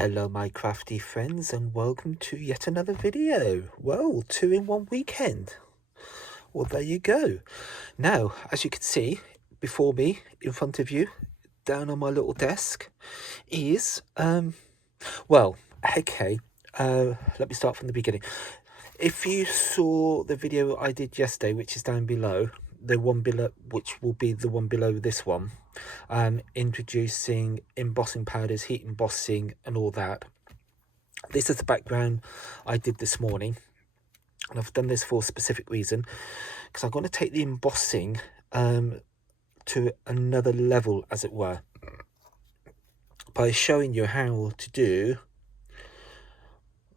Hello my crafty friends and welcome to yet another video. Well, 2 in 1 weekend. Well, there you go. Now, as you can see before me, in front of you, down on my little desk is, well, okay, let me start from the beginning. If you saw the video I did yesterday, which is down below, the one below, which will be the one below this one, introducing embossing powders, heat embossing and all that. This is the background I did this morning, and I've done this for a specific reason, because I'm going to take the embossing to another level, as it were, by showing you how to do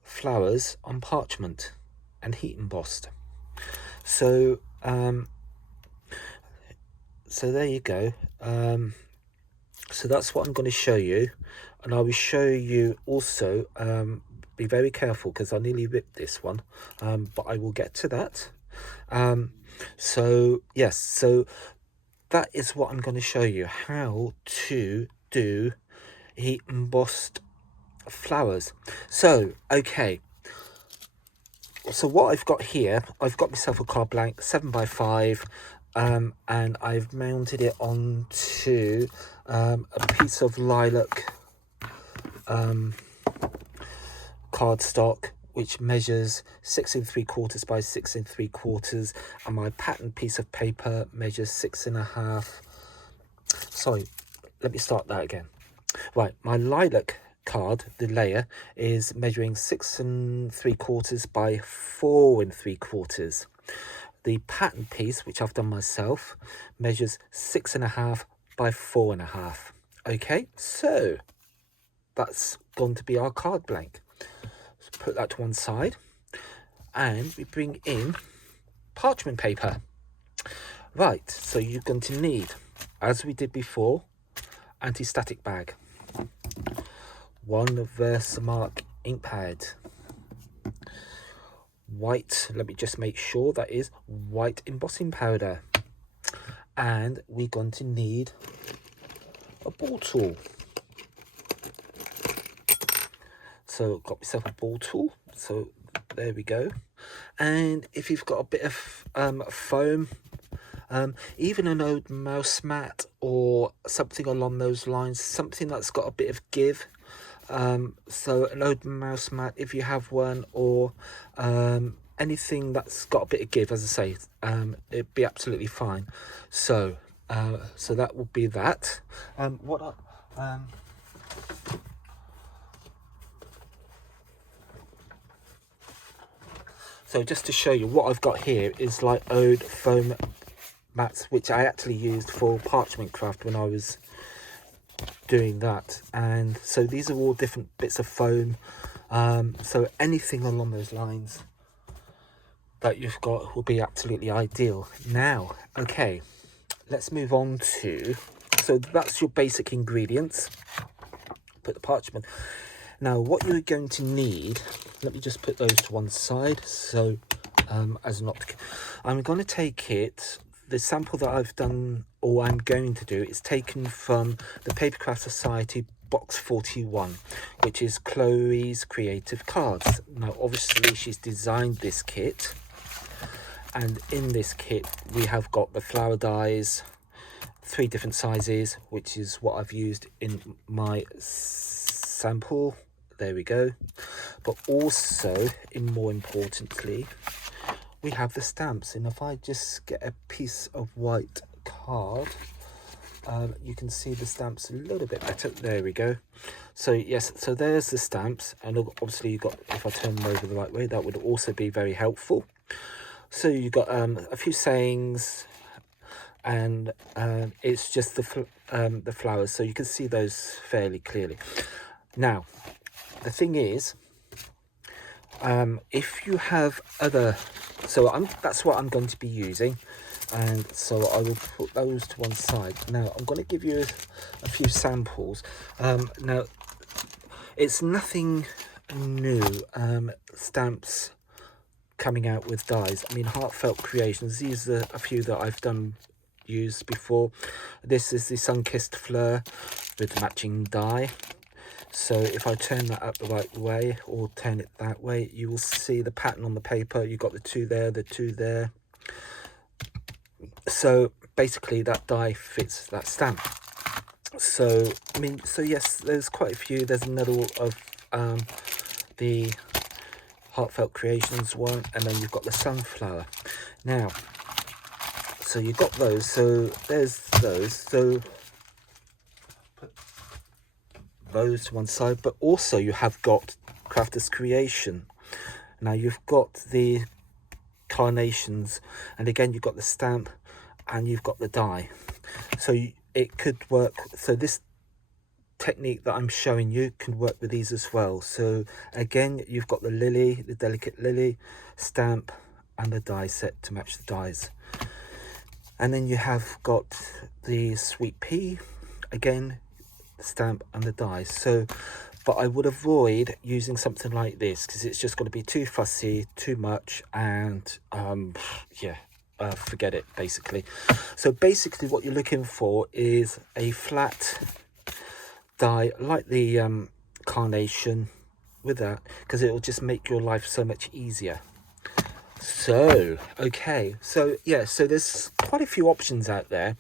flowers on parchment and heat embossed. So so there you go. So that's what I'm going to show you, and I will show you also, be very careful because I nearly ripped this one, but I will get to that. So yes, so that is what I'm going to show you, how to do heat embossed flowers. So okay, so what I've got here, I've got myself a card blank 7x5, and I've mounted it onto a piece of lilac cardstock, which measures 6 3/4 by 6 3/4, and my pattern piece of paper measures 6.5. Sorry, let me start that again. Right, my lilac card, the layer, is measuring 6 3/4 by 4 3/4. The pattern piece, which I've done myself, measures 6.5 by 4.5. Okay, so that's going to be our card blank. So put that to one side, and we bring in parchment paper. Right, so you're going to need, as we did before, anti-static bag, one Versamark ink pad, white, let me just make sure that is white embossing powder, and we're going to need a ball tool. So got myself a ball tool, so there we go. And if you've got a bit of foam, even an old mouse mat or something along those lines, something that's got a bit of give, so an old mouse mat if you have one, or anything that's got a bit of give, as I say, it'd be absolutely fine. So so that will be that. So just to show you, what I've got here is like old foam mats, which I actually used for parchment craft when I was doing that. And so these are all different bits of foam, so anything along those lines that you've got will be absolutely ideal. Now, okay, let's move on to, so that's your basic ingredients. Put the parchment. Now what you're going to need, let me just put those to one side, so as not to, I'm going to take it, the sample that I've done, or I'm going to do, is taken from the Papercraft Society box 41, which is Chloe's Creative Cards. Now obviously she's designed this kit, and in this kit we have got the flower dies, 3 different sizes, which is what I've used in my sample. There we go. But also, more importantly, we have the stamps. And if I just get a piece of white card, you can see the stamps a little bit better. There we go. So yes, so there's the stamps, and obviously you got, if I turn them over the right way, that would also be very helpful. So you got a few sayings, and it's just the flowers, so you can see those fairly clearly. Now the thing is, if you have other, so that's what I'm going to be using, and so I will put those to one side. Now I'm going to give you a few samples. Now it's nothing new, stamps coming out with dies. I mean, Heartfelt Creations, these are a few that I've used before. This is the Sun-Kissed Fleur with matching die. So if I turn that up the right way or turn it that way, you will see the pattern on the paper. You've got the two there, the two there. So basically that die fits that stamp. So I mean, so yes, there's quite a few. There's another of the Heartfelt Creations one, and then you've got the sunflower. Now, so you've got those. So there's those. So put those to one side, but also you have got Crafter's Creation. Now you've got the carnations, and again you've got the stamp, and you've got the die. So it could work. So this technique that I'm showing you can work with these as well. So again, you've got the lily, the delicate lily, stamp, and the die set to match the dies. And then you have got the sweet pea, again, the stamp and the die. So, but I would avoid using something like this because it's just going to be too fussy, too much, and yeah, forget it basically. So basically what you're looking for is a flat die like the carnation with that, because it will just make your life so much easier. So okay, so yeah, so there's quite a few options out there,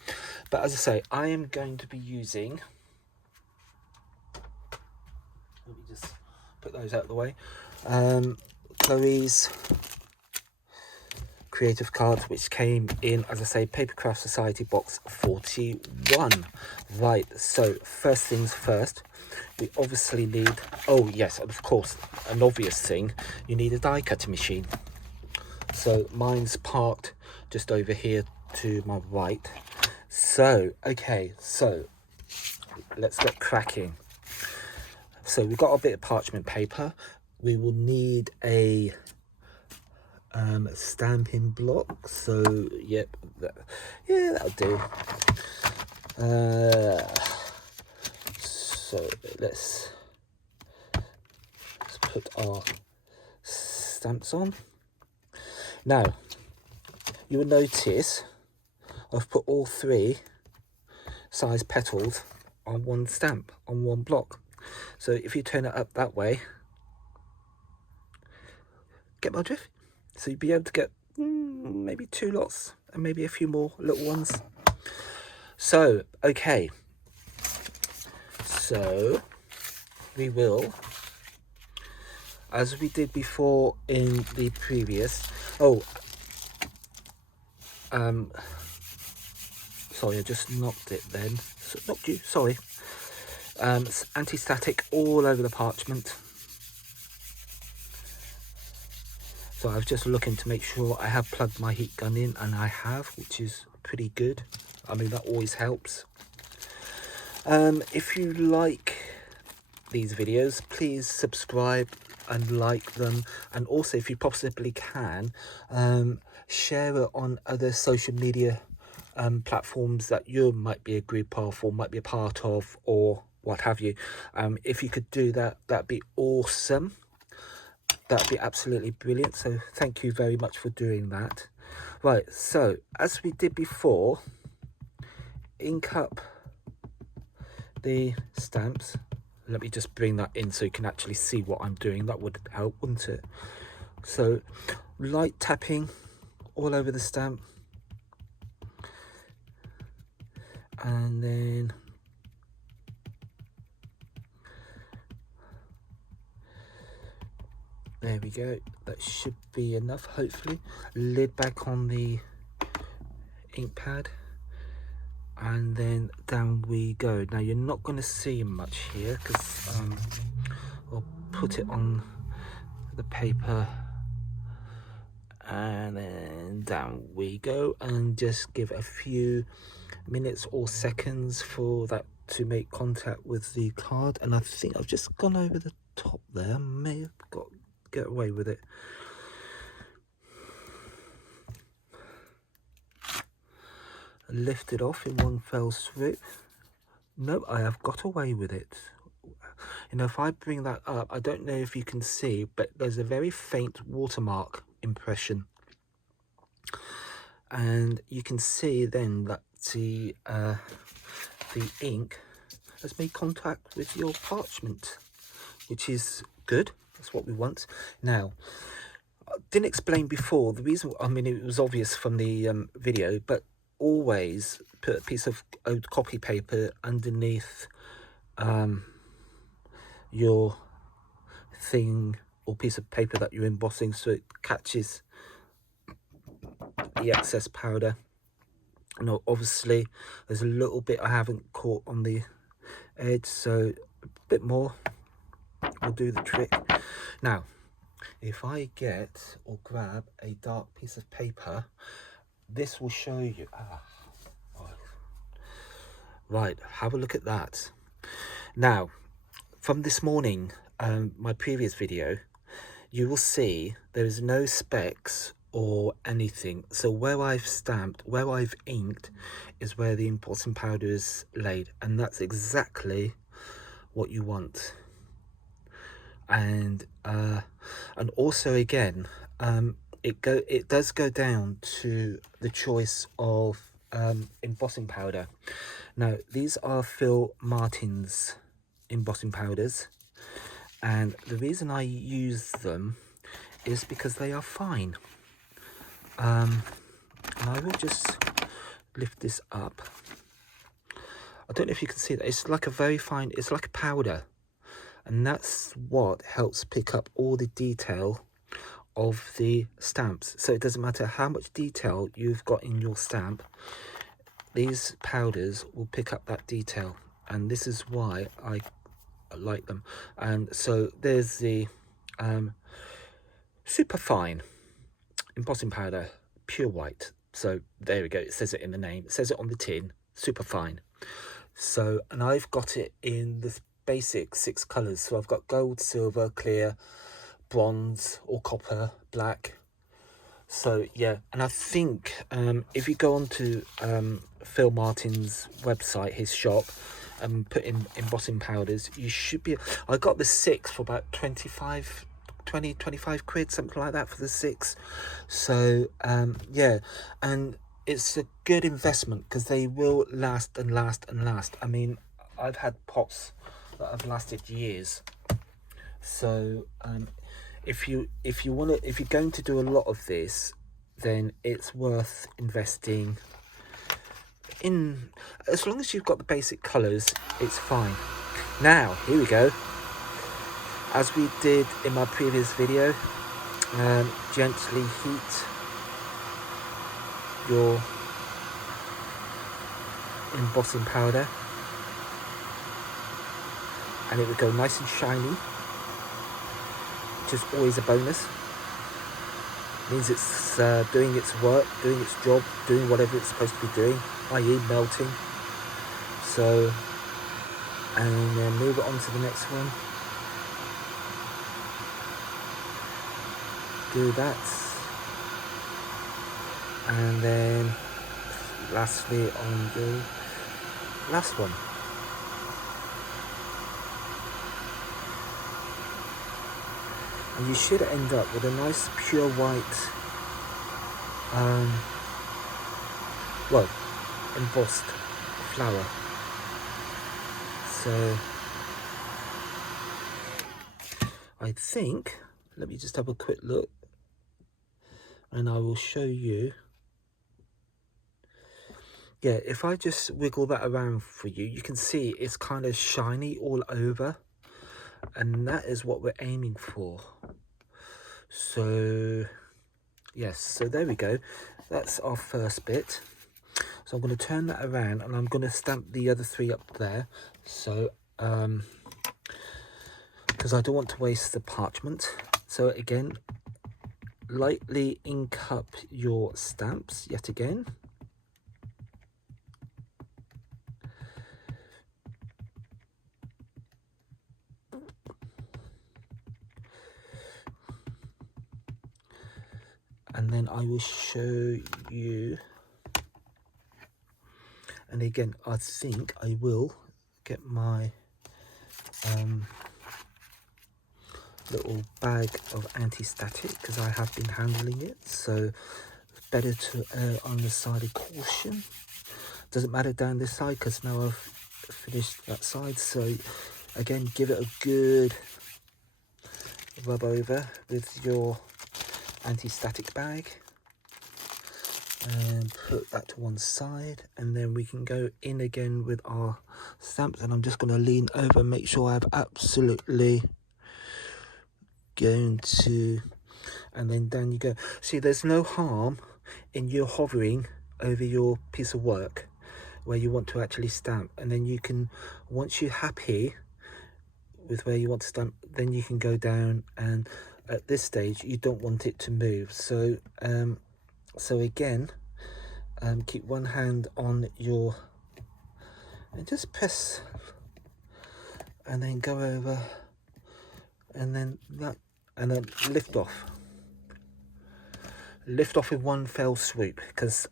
but as I say, I am going to be using, let me just put those out of the way, Chloe's creative cards, which came in, as I say, Papercraft Society box 41. Right, so first things first, we obviously need, oh yes, of course, an obvious thing, you need a die cutting machine. So mine's parked just over here to my right. So okay, so let's get cracking. So we've got a bit of parchment paper. We will need a stamping block. So yep, yeah, that'll do. So let's put our stamps on. Now you will notice I've put all three size petals on one stamp, on one block. So if you turn it up that way, get my drift? So you'll be able to get maybe two lots and maybe a few more little ones. So, okay. So we will, as we did before in the previous, sorry, I just knocked it then. So, knocked you, sorry. Anti-static all over the parchment. So I was just looking to make sure I have plugged my heat gun in, and I have, which is pretty good. I mean, that always helps. If you like these videos, please subscribe and like them, and also if you possibly can, share it on other social media platforms that you might be a group of or might be a part of, or what have you. If you could do that, that'd be awesome. That'd be absolutely brilliant. So thank you very much for doing that. Right, so as we did before, ink up the stamps. Let me just bring that in so you can actually see what I'm doing. That would help, wouldn't it? So light tapping all over the stamp, and then there we go. That should be enough, hopefully. Lid back on the ink pad, and then down we go. Now you're not going to see much here because I'll put it on the paper, and then down we go, and just give a few minutes or seconds for that to make contact with the card. And I think I've just gone over the top there. May have get away with it. Lift it off in one fell swoop. No, I have got away with it. You know, if I bring that up, I don't know if you can see, but there's a very faint watermark impression, and you can see then that the ink has made contact with your parchment. which is good. That's what we want. Now, I didn't explain before, the reason, I mean, it was obvious from the video, but always put a piece of old copy paper underneath your thing or piece of paper that you're embossing, so it catches the excess powder. And obviously there's a little bit I haven't caught on the edge, so a bit more will do the trick. Now, if I get or grab a dark piece of paper, this will show you. Right, have a look at that. Now, from this morning, my previous video, you will see there is no specks or anything. So where I've stamped, where I've inked, is where the embossing powder is laid, and that's exactly what you want. And also again, it does go down to the choice of embossing powder. Now, these are Phil Martin's embossing powders, and the reason I use them is because they are fine. And I will just lift this up. I don't know if you can see that. It's like a very fine, it's like a powder, and that's what helps pick up all the detail of the stamps. So it doesn't matter how much detail you've got in your stamp, these powders will pick up that detail, and this is why I like them. And so there's the super fine embossing powder, pure white. So there we go, it says it in the name, it says it on the tin, super fine. So, and I've got it in the basic 6 colors. So I've got gold, silver, clear, bronze or copper, black. So yeah, and I think if you go on to Phil Martin's website, his shop, and put in embossing powders, you should be, I got the 6 for about 25 quid, something like that, for the 6. So yeah, and it's a good investment because they will last and last and last. I mean, I've had pots that have lasted years. So if you're going to do a lot of this, then it's worth investing in. As long as you've got the basic colors, it's fine. Now, here we go. As we did in my previous video, gently heat your embossing powder, and it would go nice and shiny, which is always a bonus. Means it's doing its work, doing its job, doing whatever it's supposed to be doing, i.e. melting. So, and then move it on to the next one. Do that, and then lastly on the last one. And you should end up with a nice pure white, well, embossed flower. So I think, let me just have a quick look, and I will show you. Yeah, if I just wiggle that around for you, you can see it's kind of shiny all over, and that is what we're aiming for. So yes, so there we go, that's our first bit. So I'm going to turn that around, and I'm going to stamp the other 3 up there, so because I don't want to waste the parchment. So again, lightly ink up your stamps yet again. And then I will show you, and again, I think I will get my little bag of anti-static, because I have been handling it, so it's better to err on the side of caution. Doesn't matter down this side, because now I've finished that side. So again, give it a good rub over with your anti-static bag and put that to one side, and then we can go in again with our stamps. And I'm just going to lean over and make sure I've absolutely going to, and then down you go. See, there's no harm in you hovering over your piece of work where you want to actually stamp, and then you can, once you're happy with where you want to stamp, then you can go down, and at this stage you don't want it to move. So so again, keep one hand on your, and just press, and then go over, and then that, and then lift off with one fell swoop, because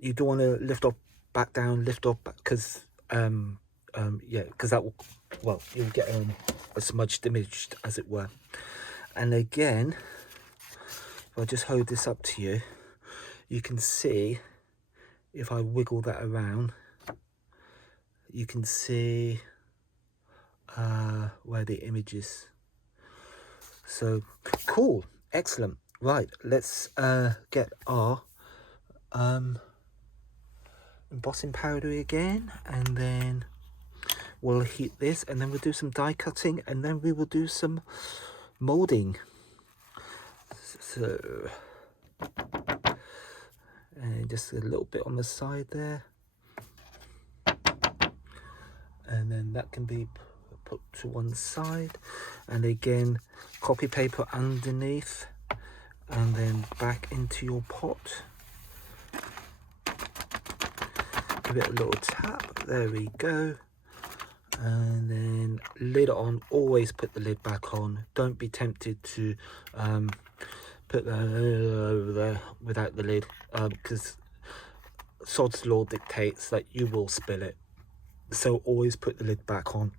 you don't want to lift off, back down, lift off, because yeah, because that will, well, you'll get a smudged image, as it were. And again, if I just hold this up to you, you can see, if I wiggle that around, you can see where the image is. So cool, excellent. Right, let's get our embossing powder again, and then we'll heat this, and then we'll do some die cutting, and then we will do some moulding. So, and just a little bit on the side there, and then that can be put to one side, and again copy paper underneath, and then back into your pot. Give it a little tap, there we go, and then lid on. Always put the lid back on. Don't be tempted to put that over there without the lid, because sod's law dictates that you will spill it. So always put the lid back on.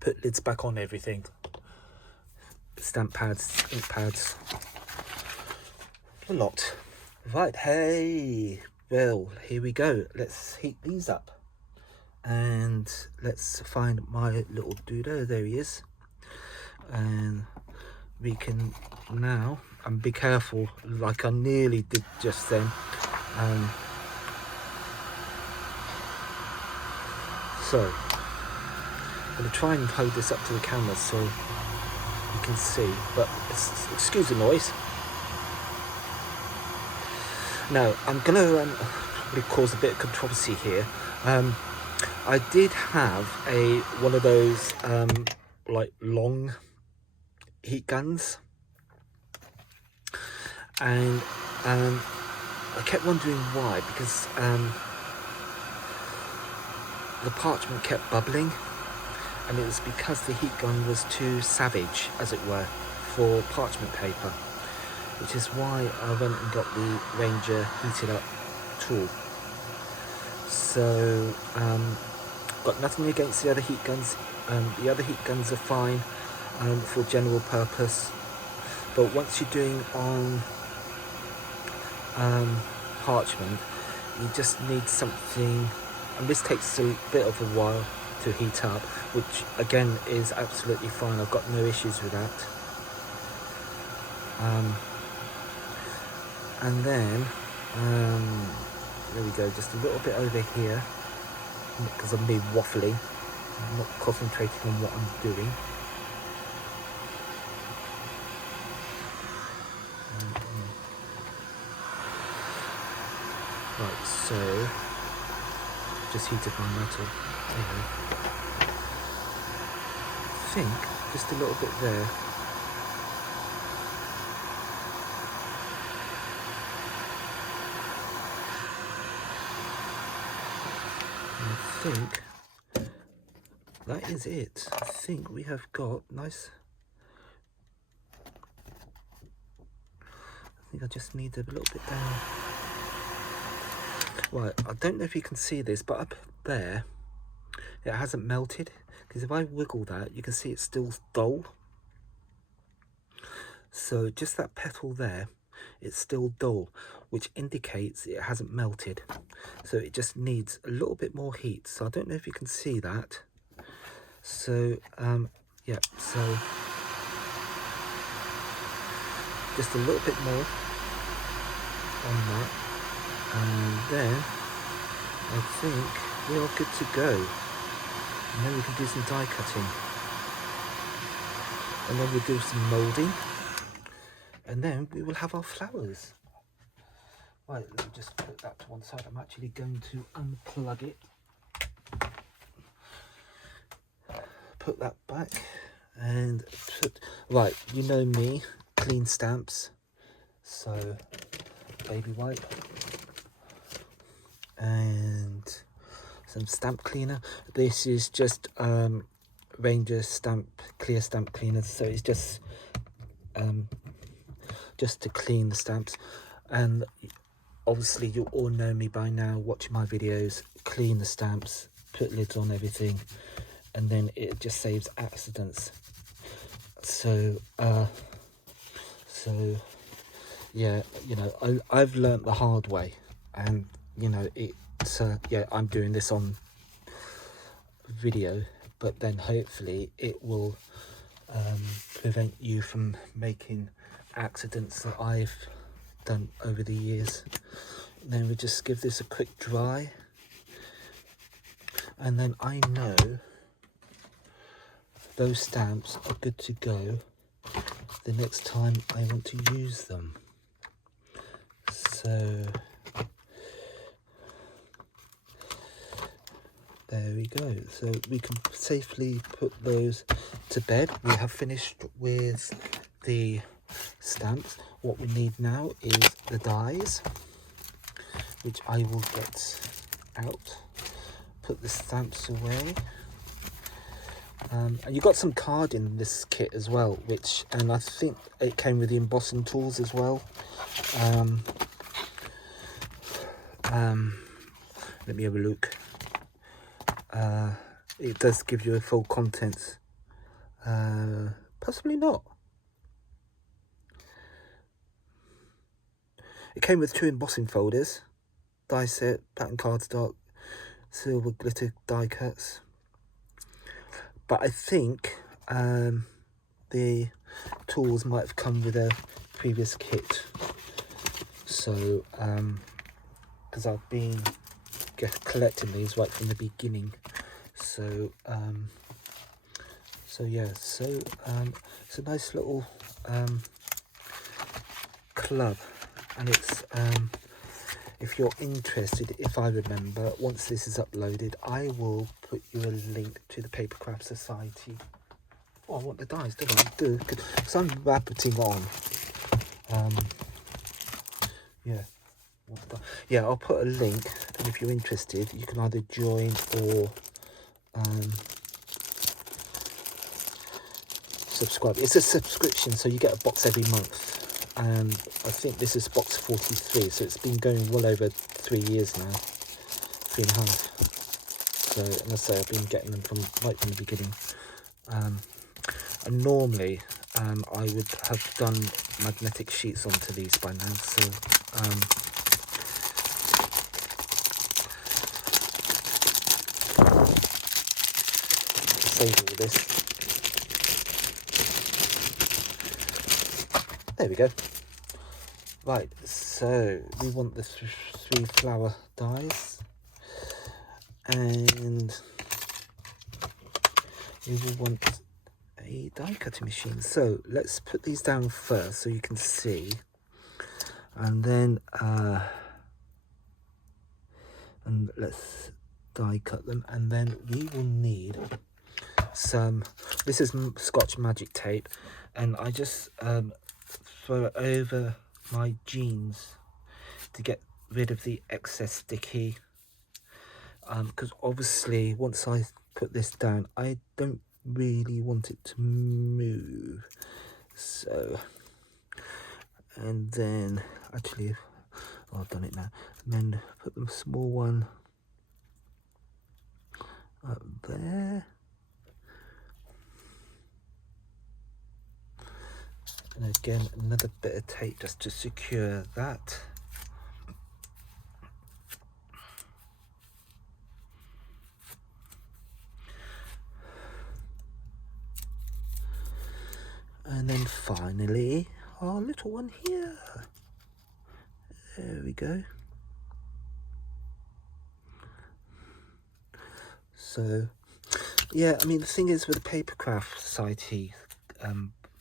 Put lids back on everything. Stamp pads, ink pads, a lot. Right, hey, well, here we go. Let's heat these up, and let's find my little doodah. There he is. And we can now, and be careful, like I nearly did just then. So I'm going to try and hold this up to the camera so you can see, but excuse the noise. Now I'm going to cause a bit of controversy here. I did have one of those like long heat guns, and I kept wondering why, because the parchment kept bubbling, and it was because the heat gun was too savage, as it were, for parchment paper, which is why I went and got the Ranger heated up tool. So got nothing against the other heat guns. The other heat guns are fine for general purpose, but once you're doing on parchment, you just need something, and this takes a bit of a while to heat up, which again is absolutely fine. I've got no issues with that. And then there we go, just a little bit over here, because of me waffling. I'm not concentrating on what I'm doing. Right, so just heated my metal. Anyway, I think just a little bit there. I think that is it. I think we have got nice. I think I just need a little bit down. Right, I don't know if you can see this, but up there it hasn't melted, because if I wiggle that, you can see it's still dull. So just that petal there, it's still dull, which indicates it hasn't melted. So it just needs a little bit more heat. So I don't know if you can see that. So yeah, so just a little bit more on that, and then I think we are good to go. And then we can do some die cutting, and then we'll do some moulding, and then we will have our flowers. Right, let me just put that to one side. I'm actually going to unplug it, put that back, and put, right, you know me, clean stamps, so baby wipe and some stamp cleaner. This is just Ranger stamp, clear stamp cleaner, so it's just to clean the stamps. And obviously you all know me by now, watching my videos, clean the stamps, put lids on everything, and then it just saves accidents. So yeah, you know, I've learnt the hard way, and you know, it's yeah, I'm doing this on video, but then hopefully it will prevent you from making accidents that I've done over the years. And then we just give this a quick dry, and then I know those stamps are good to go the next time I want to use them. So there we go. So we can safely put those to bed. We have finished with the stamps. What we need now is the dies, which I will get out. Put the stamps away. And you got some card in this kit as well, which, and I think it came with the embossing tools as well. Let me have a look. It does give you a full contents. Possibly not. It came with 2 embossing folders, die set, pattern cardstock, silver glitter die cuts. But I think the tools might have come with a previous kit. So, because I've been collecting these right from the beginning. So, so yeah, so it's a nice little club, and it's if you're interested, if I remember, once this is uploaded, I will put you a link to the Papercraft Society. Oh, I want the dies, don't I? Do, because I'm rabbiting on. Yeah. Yeah, I'll put a link, and if you're interested, you can either join or subscribe. It's a subscription, so you get a box every month. And I think this is box 43, so it's been going well over 3 years now, 3.5. So, and I say I've been getting them from right from the beginning. And normally I would have done magnetic sheets onto these by now. So save all this. There we go. Right, so we want the 3 flower dies, and we will want a die cutting machine. So let's put these down first so you can see, and then and let's die cut them, and then we will need some, this is Scotch Magic tape, and I just throw it over my jeans to get rid of the excess sticky, because obviously once I put this down, I don't really want it to move. So, and then actually, oh, I've done it now, and then put the small one up there, and again another bit of tape just to secure that. And then finally our little one here. There we go. So yeah, I mean, the thing is with the Papercraft Society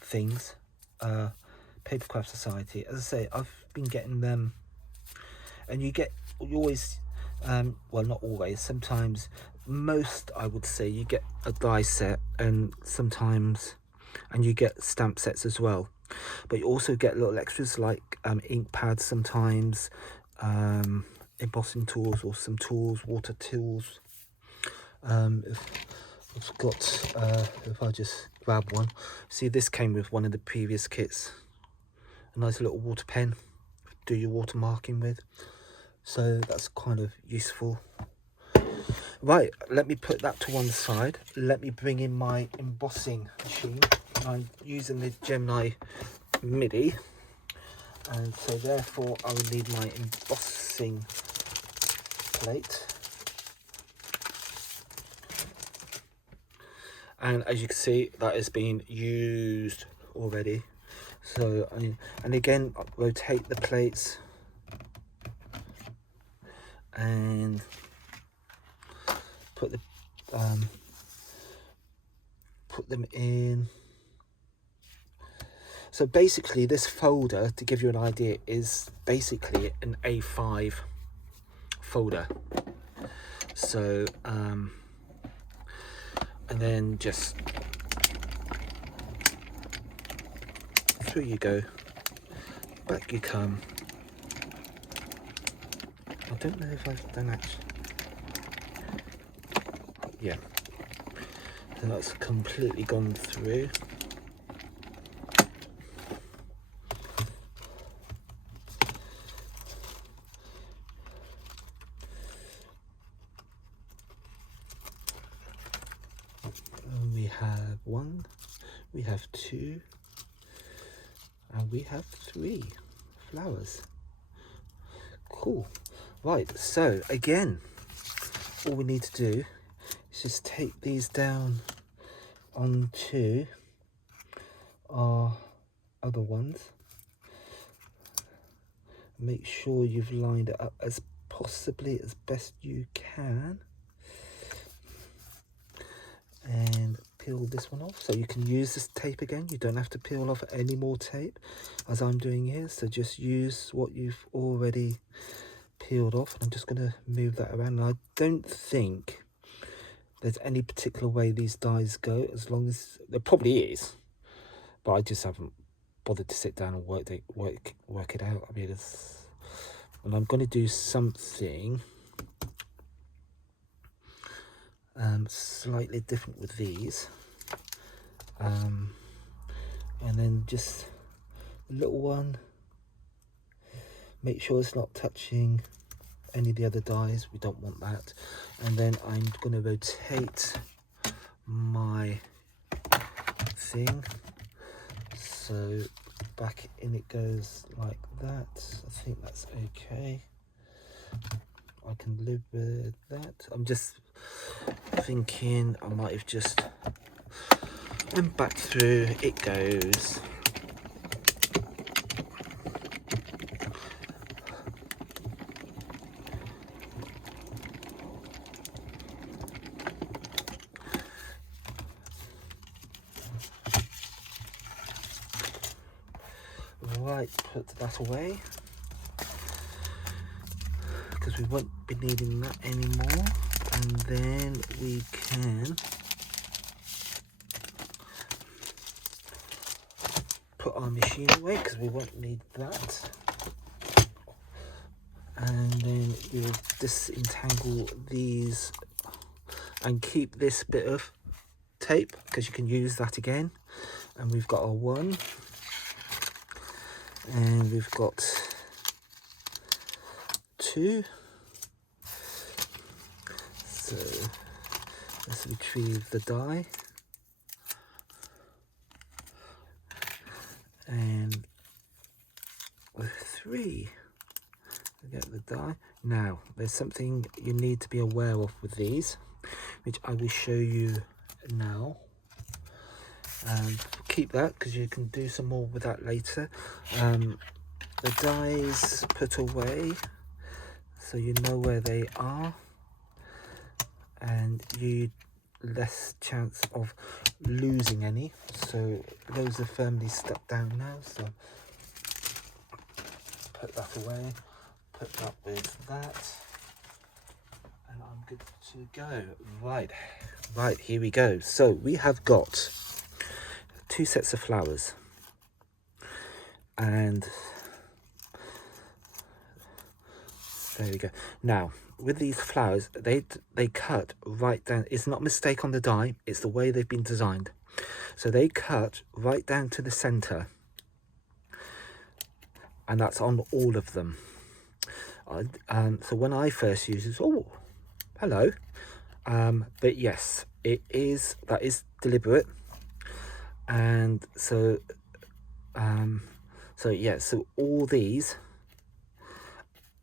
things, Papercraft Society, as I say, I've been getting them, and you always, well, not always, sometimes, most, I would say, you get a die set, and sometimes, and you get stamp sets as well, but you also get little extras like ink pads sometimes, embossing tools, or some tools, water tools. If I've got, if I just grab one, see, this came with one of the previous kits, a nice little water pen, do your water marking with, so that's kind of useful. Right, let me put that to one side. Let me bring in my embossing machine. I'm using the Gemini MIDI, and so therefore I will need my embossing plate. And as you can see, that is being used already. So, and again, rotate the plates and put them in. So basically, this folder, to give you an idea, is basically an A5 folder. So, and then just through you go, back you come. I don't know if I've done actually. Yeah, so that's completely gone through. And we have 1, we have 2, and we have 3 flowers. Cool. Right, so again, all we need to do is just take these down onto our other ones. Make sure you've lined it up as possibly as best you can, and peel this one off. So you can use this tape again. You don't have to peel off any more tape as I'm doing here, so just use what you've already peeled off. And I'm just going to move that around. And I don't think there's any particular way these dies go, as long as there probably is, but I just haven't bothered to sit down and work it out. I mean, and I'm going to do something slightly different with these, and then just a little one, make sure it's not touching any of the other dies, we don't want that. And then I'm going to rotate my thing, so back in it goes like that. I think that's okay, I can live with that. I'm just thinking I might have just went back through, it goes. Right, put that away, because we won't be needing that anymore. And then we can put our machine away, because we won't need that. And then we'll disentangle these and keep this bit of tape, because you can use that again. And we've got our 1, and we've got 2. So let's retrieve the die, and with 3 we get the die. Now there's something you need to be aware of with these, which I will show you now, Keep that because you can do some more with that later. The dies put away so you know where they are, and you less chance of losing any. So those are firmly stuck down now, so put that away, put that with that, and I'm good to go. Right, here we go. So we have got 2 sets of flowers, and there we go. Now with these flowers, they cut right down. It's not a mistake on the die, it's the way they've been designed. So they cut right down to the center, and that's on all of them. So when I first used this, oh hello, but yes, that is deliberate. And so so all these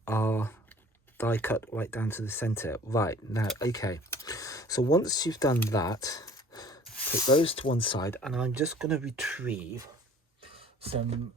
are die cut right down to the center. Right, now, okay, so once you've done that, put those to one side, and I'm just going to retrieve some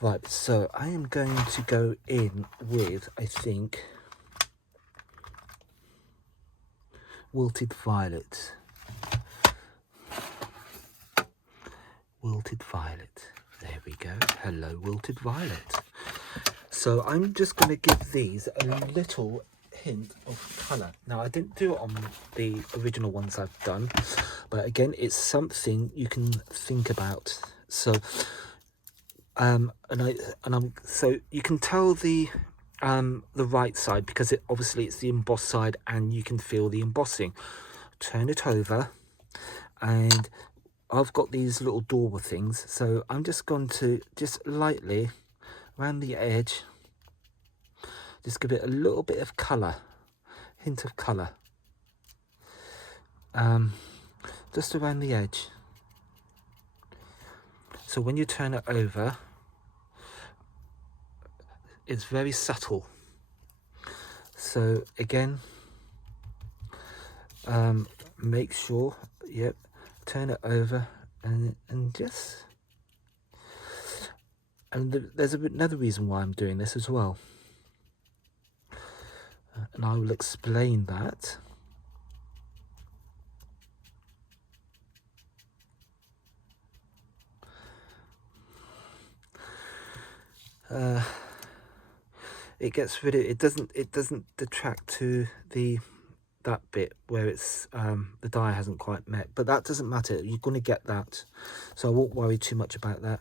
right, so I am going to go in with, I think, wilted violet. Wilted violet. There we go. Hello, wilted violet. So I'm just going to give these a little hint of colour. Now, I didn't do it on the original ones I've done, but again, it's something you can think about. So so you can tell the right side, because obviously it's the embossed side and you can feel the embossing. Turn it over, and I've got these little dauber things, so I'm just going to just lightly around the edge, just give it a little bit of colour, hint of colour, just around the edge. So when you turn it over, it's very subtle. So again, make sure, yep, turn it over, and just, and there's another reason why I'm doing this as well, and I will explain that. It gets rid of it doesn't detract to that bit where it's the die hasn't quite met, but that doesn't matter, you're going to get that, so I won't worry too much about that.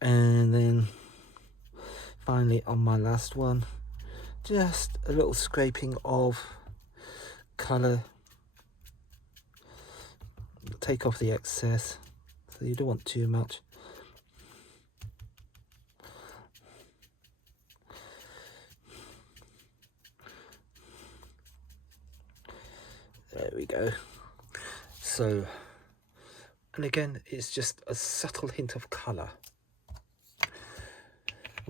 And then finally on my last one, just a little scraping of colour, take off the excess, so you don't want too much. There we go. So, and again, it's just a subtle hint of colour.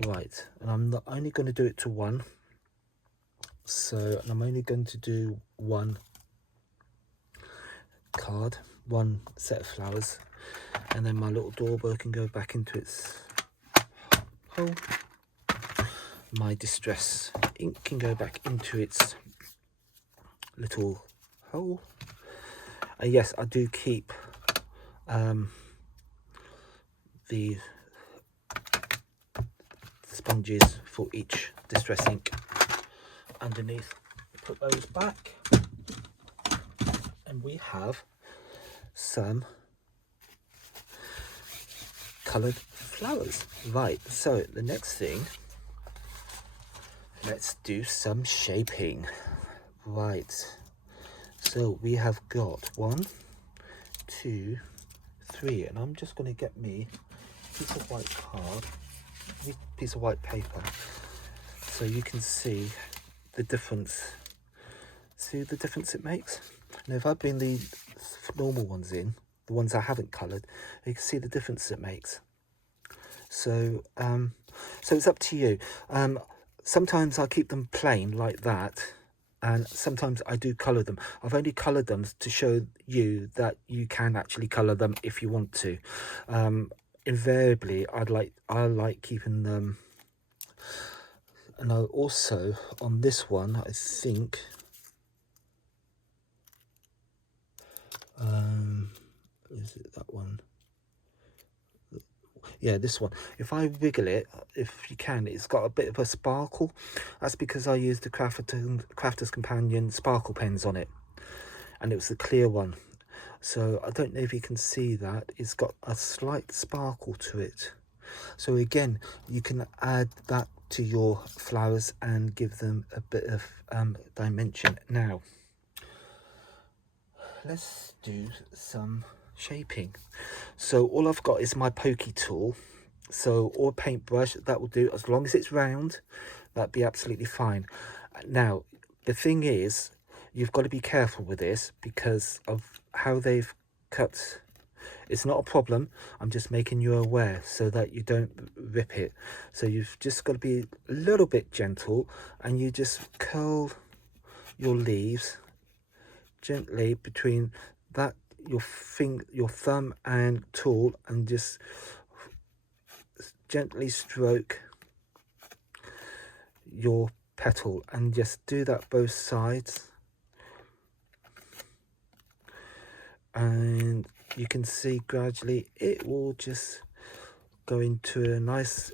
Right, and I'm not only going to do it to one. So, and I'm only going to do one card, one set of flowers, and then my little dauber can go back into its hole. My distress ink can go back into its little hole. And yes, I do keep the sponges for each distress ink underneath. Put those back, and we have some coloured flowers. Right, so the next thing, let's do some shaping. Right, so we have got 1, 2, 3, and I'm just going to get me a piece of white card, a piece of white paper, so you can see the difference See the difference it makes? Now if I bring the normal ones in, the ones I haven't coloured, you can see the difference it makes. So so it's up to you. Sometimes I keep them plain like that, and sometimes I do colour them. I've only coloured them to show you that you can actually colour them if you want to. Invariably I like keeping them. And also on this one, I think is it that one? Yeah, this one. If I wiggle it, if you can, it's got a bit of a sparkle. That's because I used the Crafter's Companion sparkle pens on it, and it was the clear one. So I don't know if you can see that. It's got a slight sparkle to it. So again, you can add that to your flowers and give them a bit of dimension. Now, let's do some shaping. So all I've got is my pokey tool, so or paintbrush, that will do. As long as it's round, that'd be absolutely fine. Now the thing is, you've got to be careful with this because of how they've cut. It's not a problem, I'm just making you aware so that you don't rip it. So you've just got to be a little bit gentle, and you just curl your leaves gently between that your thumb and tool, and just gently stroke your petal, and just do that both sides. And you can see gradually it will just go into a nice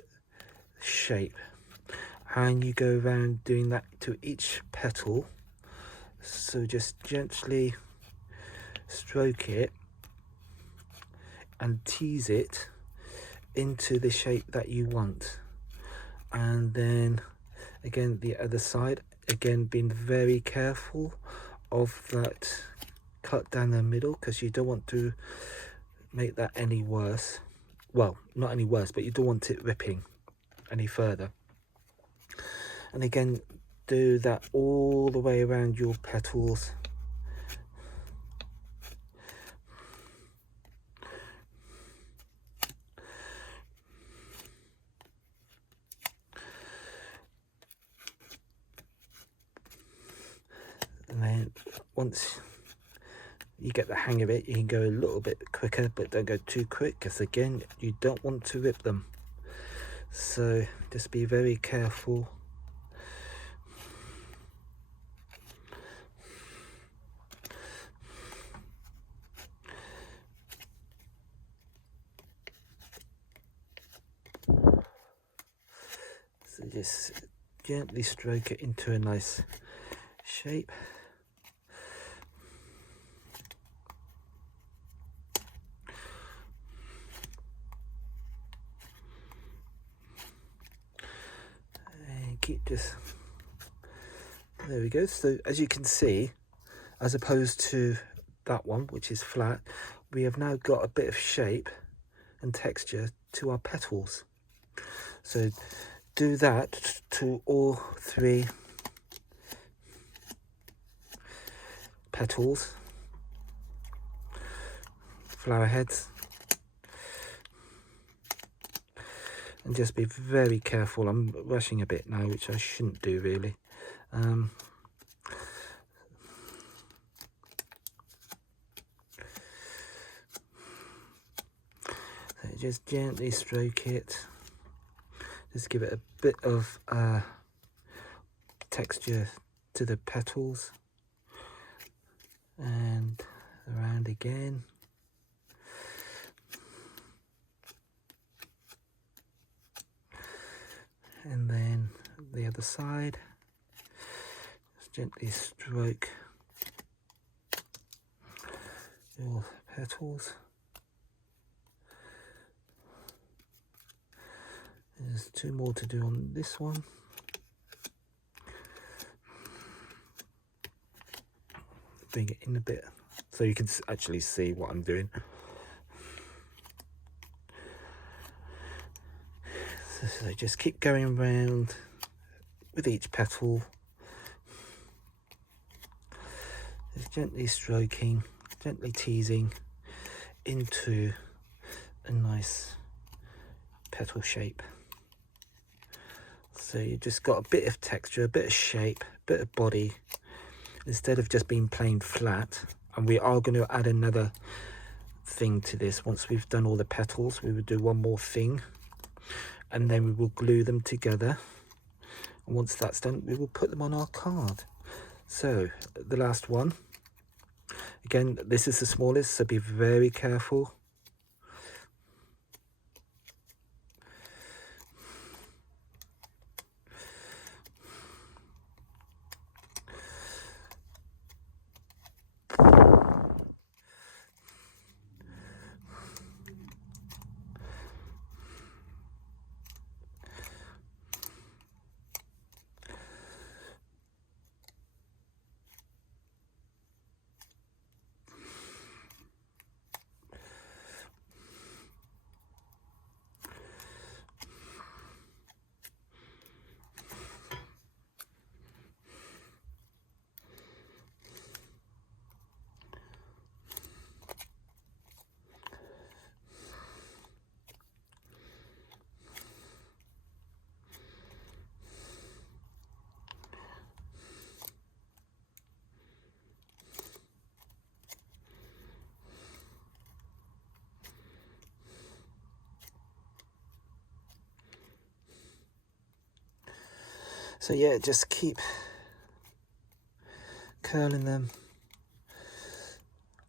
shape, and you go around doing that to each petal. So just gently stroke it and tease it into the shape that you want. And then again the other side, again being very careful of that cut down the middle, because you don't want to make that any worse. Well, not any worse, but you don't want it ripping any further. And again, do that all the way around your petals. And then once you get the hang of it, you can go a little bit quicker, but don't go too quick, because again, you don't want to rip them. So just be very careful. So just gently stroke it into a nice shape. And keep just, there we go. So as you can see, as opposed to that one, which is flat, we have now got a bit of shape and texture to our petals. So do that to all 3 petals, flower heads, and just be very careful. I'm rushing a bit now, which I shouldn't do really. So just gently stroke it, just give it a bit of texture to the petals, and around again. And then the other side, just gently stroke your petals. There's 2 more to do on this one. Bring it in a bit so you can actually see what I'm doing. So just keep going around with each petal. gently stroking, gently teasing into a nice petal shape. So you just got a bit of texture, a bit of shape, a bit of body, instead of just being plain flat. And we are going to add another thing to this. Once we've done all the petals, we will do one more thing, and then we will glue them together. And once that's done, we will put them on our card. So the last one, again, this is the smallest, so be very careful. So yeah, just keep curling them.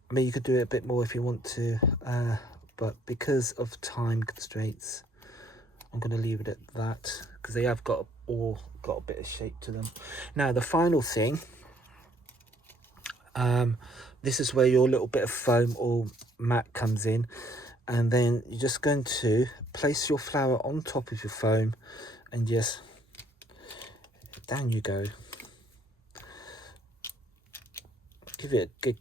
I mean, you could do it a bit more if you want to, but because of time constraints, I'm going to leave it at that, because they have all got a bit of shape to them. Now the final thing, this is where your little bit of foam or mat comes in, and then you're just going to place your flower on top of your foam and just down you go. Give it a good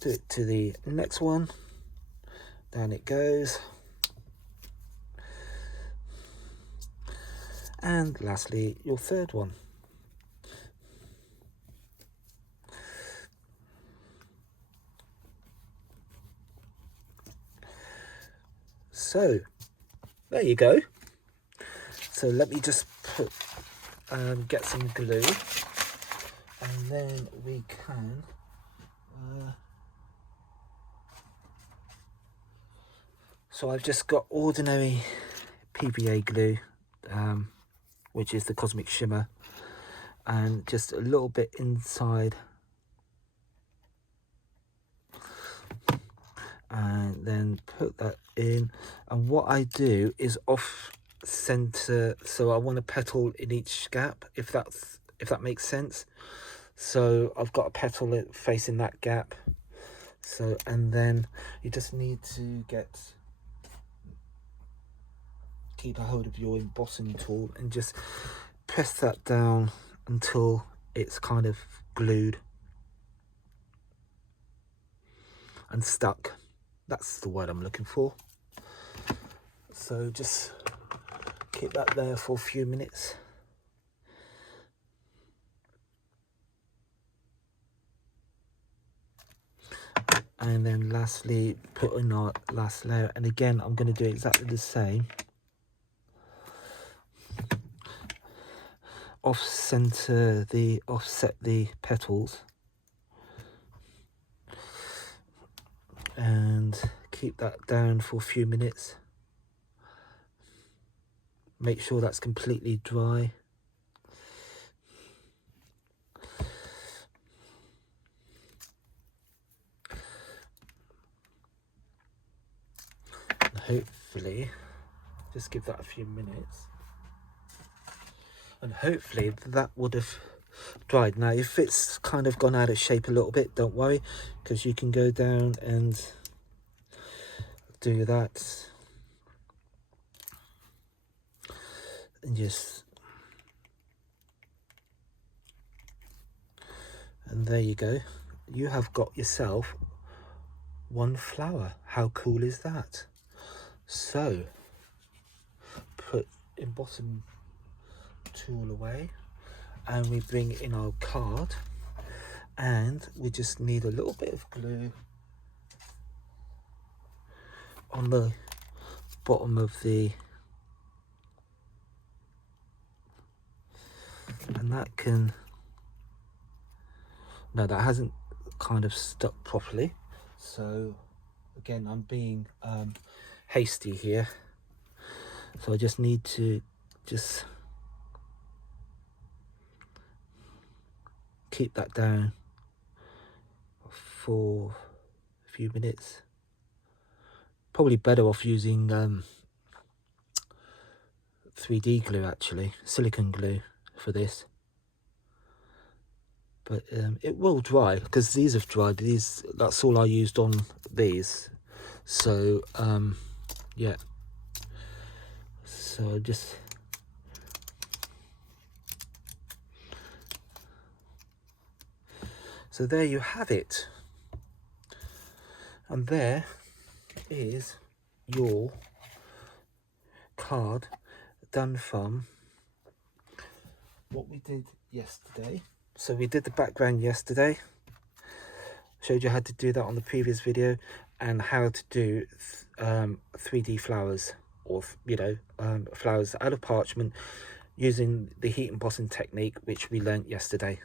do it to the next one. Down it goes. And lastly, your third one. So there you go. So let me just put get some glue, and then we can so I've just got ordinary PVA glue, which is the Cosmic Shimmer, and just a little bit inside, and then put that in. And what I do is off center, so I want a petal in each gap, if that makes sense. So I've got a petal facing that gap. So, and then you just need to keep a hold of your embossing tool and just press that down until it's kind of glued and stuck. That's the word I'm looking for. So just keep that there for a few minutes. And then lastly, put in our last layer. And again, I'm going to do exactly the same. Offset the petals. And keep that down for a few minutes. Make sure that's completely dry. Hopefully, just give that a few minutes, and hopefully that would have dried. Now if it's kind of gone out of shape a little bit, don't worry, because you can go down and do that and and there you go, you have got yourself one flower. How cool is that? So put embossing tool away, and we bring in our card, and we just need a little bit of glue on the bottom of the, and that can, no, that hasn't kind of stuck properly, so again I'm being hasty here, so I just need to just keep that down for a few minutes. Probably better off using 3D glue, actually, silicone glue for this, but it will dry because these have dried. These, that's all I used on these, so yeah, so just so there you have it, and there is your card done from what we did yesterday. So we did the background yesterday, showed you how to do that on the previous video, and how to do 3D flowers, or flowers out of parchment using the heat embossing technique which we learnt yesterday.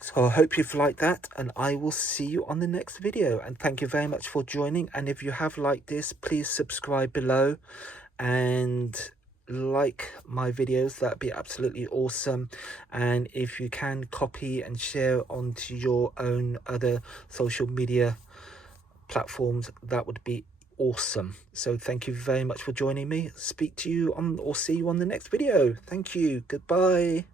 So I hope you've liked that, and I will see you on the next video, and thank you very much for joining. And if you have liked this, please subscribe below and like my videos. That'd be absolutely awesome. And if you can, copy and share onto your own other social media platforms, that would be awesome. So thank you very much for joining me. Speak to you on, or see you on the next video. Thank you. Goodbye.